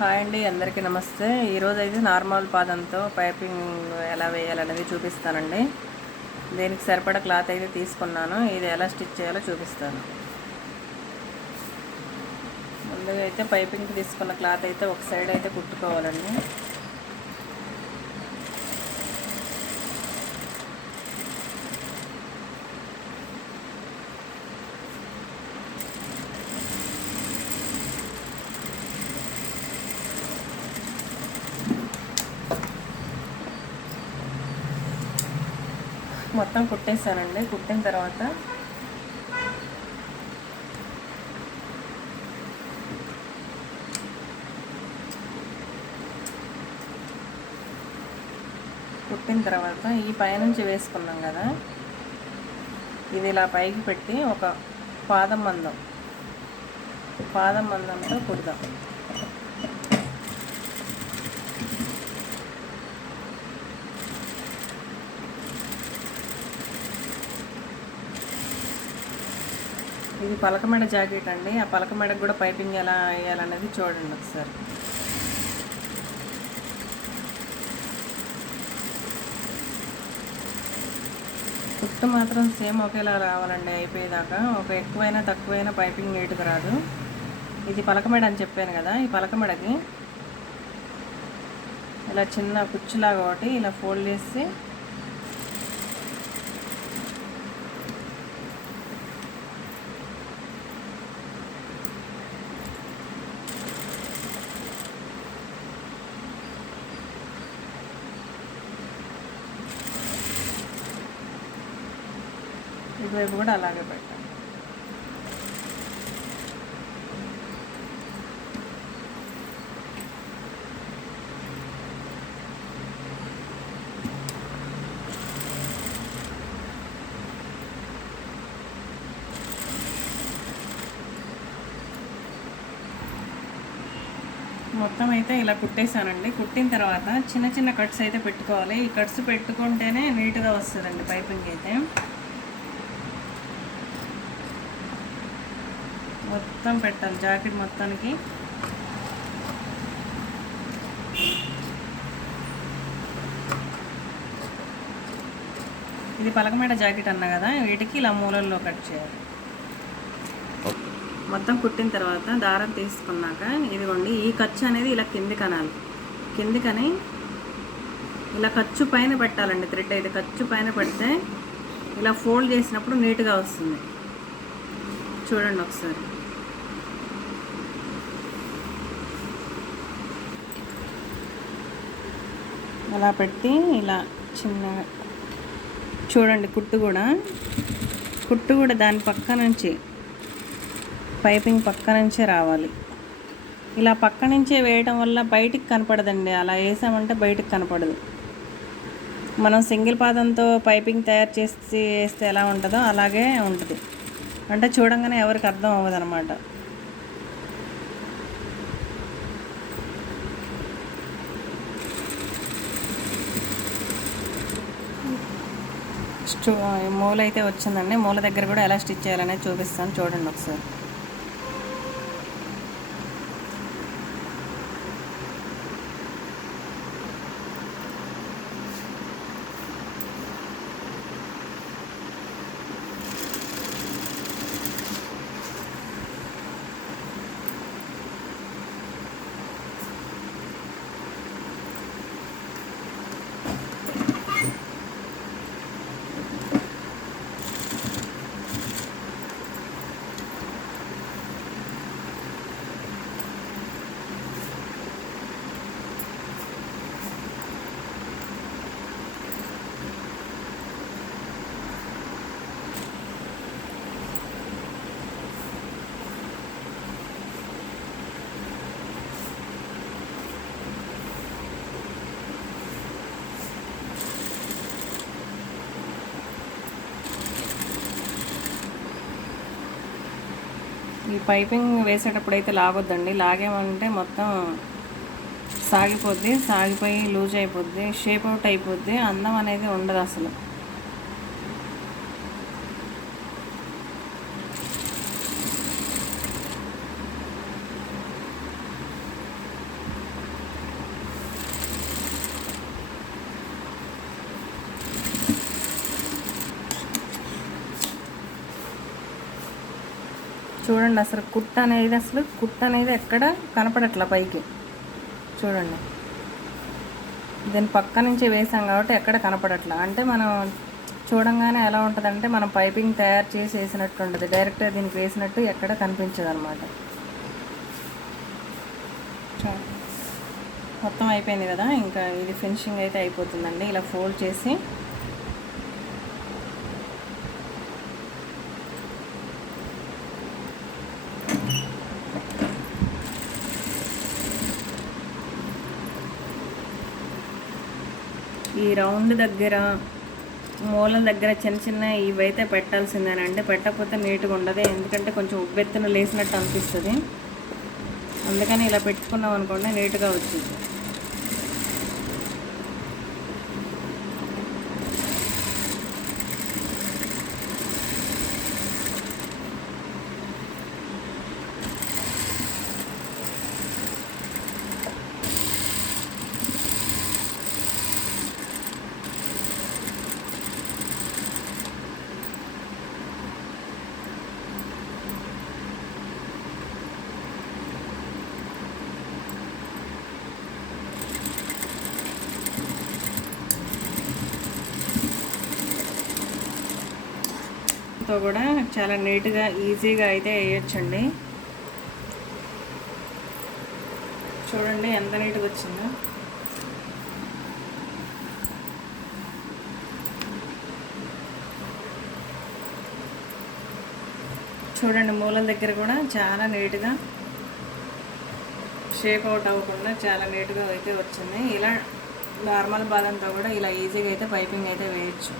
Hi అండి అందరికీ నమస్తే. ఈరోజు అయితే నార్మల్ పాదంతో పైపింగ్ ఎలా వేయాలనేది చూపిస్తానండి. దీనికి సరిపడా క్లాత్ అయితే తీసుకున్నాను. ఇది ఎలా స్టిచ్ చేయాలో చూపిస్తాను. ముందుగా అయితే పైపింగ్ తీసుకున్న క్లాత్ అయితే ఒక సైడ్ అయితే కుట్టుకోవాలండి. మొత్తం కుట్టేసానండి కుట్టిన తర్వాత కుట్టిన తర్వాత ఈ పైనుంచి వేసుకున్నాం కదా. ఇది ఇలా పైకి పెట్టి ఒక పాదం మందం. పాదం మందంతో కుడదాం. ఇది పలకమెడ జాకెట్ అండి. ఆ పలకమెడకు కూడా పైపింగ్ ఎలా వేయాలనేది చూడండి ఒకసారి. కుట్టు మాత్రం సేమ్ ఒకేలా రావాలండి అయిపోయేదాకా. ఒక ఎక్కువైనా తక్కువైనా పైపింగ్ నీట్గా రాదు. ఇది పలకమెడ అని చెప్పాను కదా ఈ పలకమెడకి. ఇలా చిన్న కుచ్చులాగా ఒకటి ఇలా ఫోల్డ్ చేసి ఇటువైపు కూడా అలాగే పెట్టాలి. మొత్తం అయితే ఇలా కుట్టేశానండి. కుట్టిన తర్వాత చిన్న చిన్న కట్స్ అయితే పెట్టుకోవాలి. ఈ కట్స్ పెట్టుకుంటేనే నీట్గా వస్తుందండి పైపింగ్ అయితే. మొత్తం పెట్టాలి జాకెట్ మొత్తానికి. ఇది పలకమేడ జాకెట్ అన్నా కదా వీటికి ఇలా మూలల్లో కట్ చేయాలి. మొత్తం కుట్టిన తర్వాత దారం తీసుకున్నాక ఇదిగోండి ఈ ఖర్చు అనేది ఇలా కింది కనాలి. కిందికని ఇలా ఖర్చు పైన పెట్టాలండి థ్రెడ్ అయితే ఖర్చు పైన పెడితే ఇలా ఫోల్డ్ చేసినప్పుడు నీట్గా వస్తుంది. చూడండి ఒకసారి. అలా పెట్టి ఇలా చిన్న చూడండి కుట్టు కూడా. కుట్టు కూడా దాని పక్క నుంచి పైపింగ్ పక్క నుంచే రావాలి. ఇలా పక్క నుంచే వేయడం వల్ల బయటికి కనపడదండి. అలా వేసామంటే బయటికి కనపడదు. మనం సింగిల్ పాదంతో పైపింగ్ తయారు చేసి వేస్తే ఎలా ఉంటుందో అలాగే ఉంటుంది. అంటే చూడంగానే ఎవరికి అర్థం అవ్వదు మూల అయితే వచ్చిందండి. మూల దగ్గర కూడా ఎలా స్టిచ్ చేయాలనేది చూపిస్తాను. చూడండి ఒకసారి. ఈ పైపింగ్ వేసేటప్పుడు అయితే లాగొద్దండి. లాగేమంటే మొత్తం సాగిపోద్ది సాగిపోయి లూజ్ అయిపోద్ది షేప్ అవుట్ అయిపోద్ది అందం అనేది ఉండదు అసలు చూడండి అసలు కుట్ట అనేది అసలు కుట్ట అనేది ఎక్కడ కనపడట్లా పైకి. చూడండి. దీని పక్క నుంచి వేసాం కాబట్టి ఎక్కడ కనపడట్లా. అంటే మనం చూడంగానే ఎలా ఉంటుందంటే మనం పైపింగ్ తయారు చేసి వేసినట్టు ఉంటుంది. డైరెక్ట్గా దీనికి వేసినట్టు ఎక్కడ కనిపించదు అనమాట మొత్తం అయిపోయింది కదా? ఇంకా ఇది ఫినిషింగ్ అయితే అయిపోతుందండి. ఇలా ఫోల్డ్ చేసి ఈ రౌండ్ దగ్గర మూలల దగ్గర చిన్న చిన్న ఇవైతే పెట్టాల్సిందేనండి. పెట్టకపోతే నీట్గా ఉండదు. ఎందుకంటే కొంచెం ఉబ్బెత్తున లేసినట్టు అనిపిస్తుంది. అందుకని ఇలా పెట్టుకున్నాం అనుకోండి నీట్గా వచ్చింది తో కూడా చాలా నీట్గా ఈజీగా అయితే వేయొచ్చండి. చూడండి ఎంత నీట్గా వచ్చిందో. చూడండి మూలల దగ్గర కూడా చాలా నీట్గా షేప్ అవుట్ అవ్వకుండా చాలా నీట్గా అయితే వచ్చింది. ఇలా నార్మల్ బాదంతో కూడా ఇలా ఈజీగా అయితే పైపింగ్ అయితే వేయచ్చు.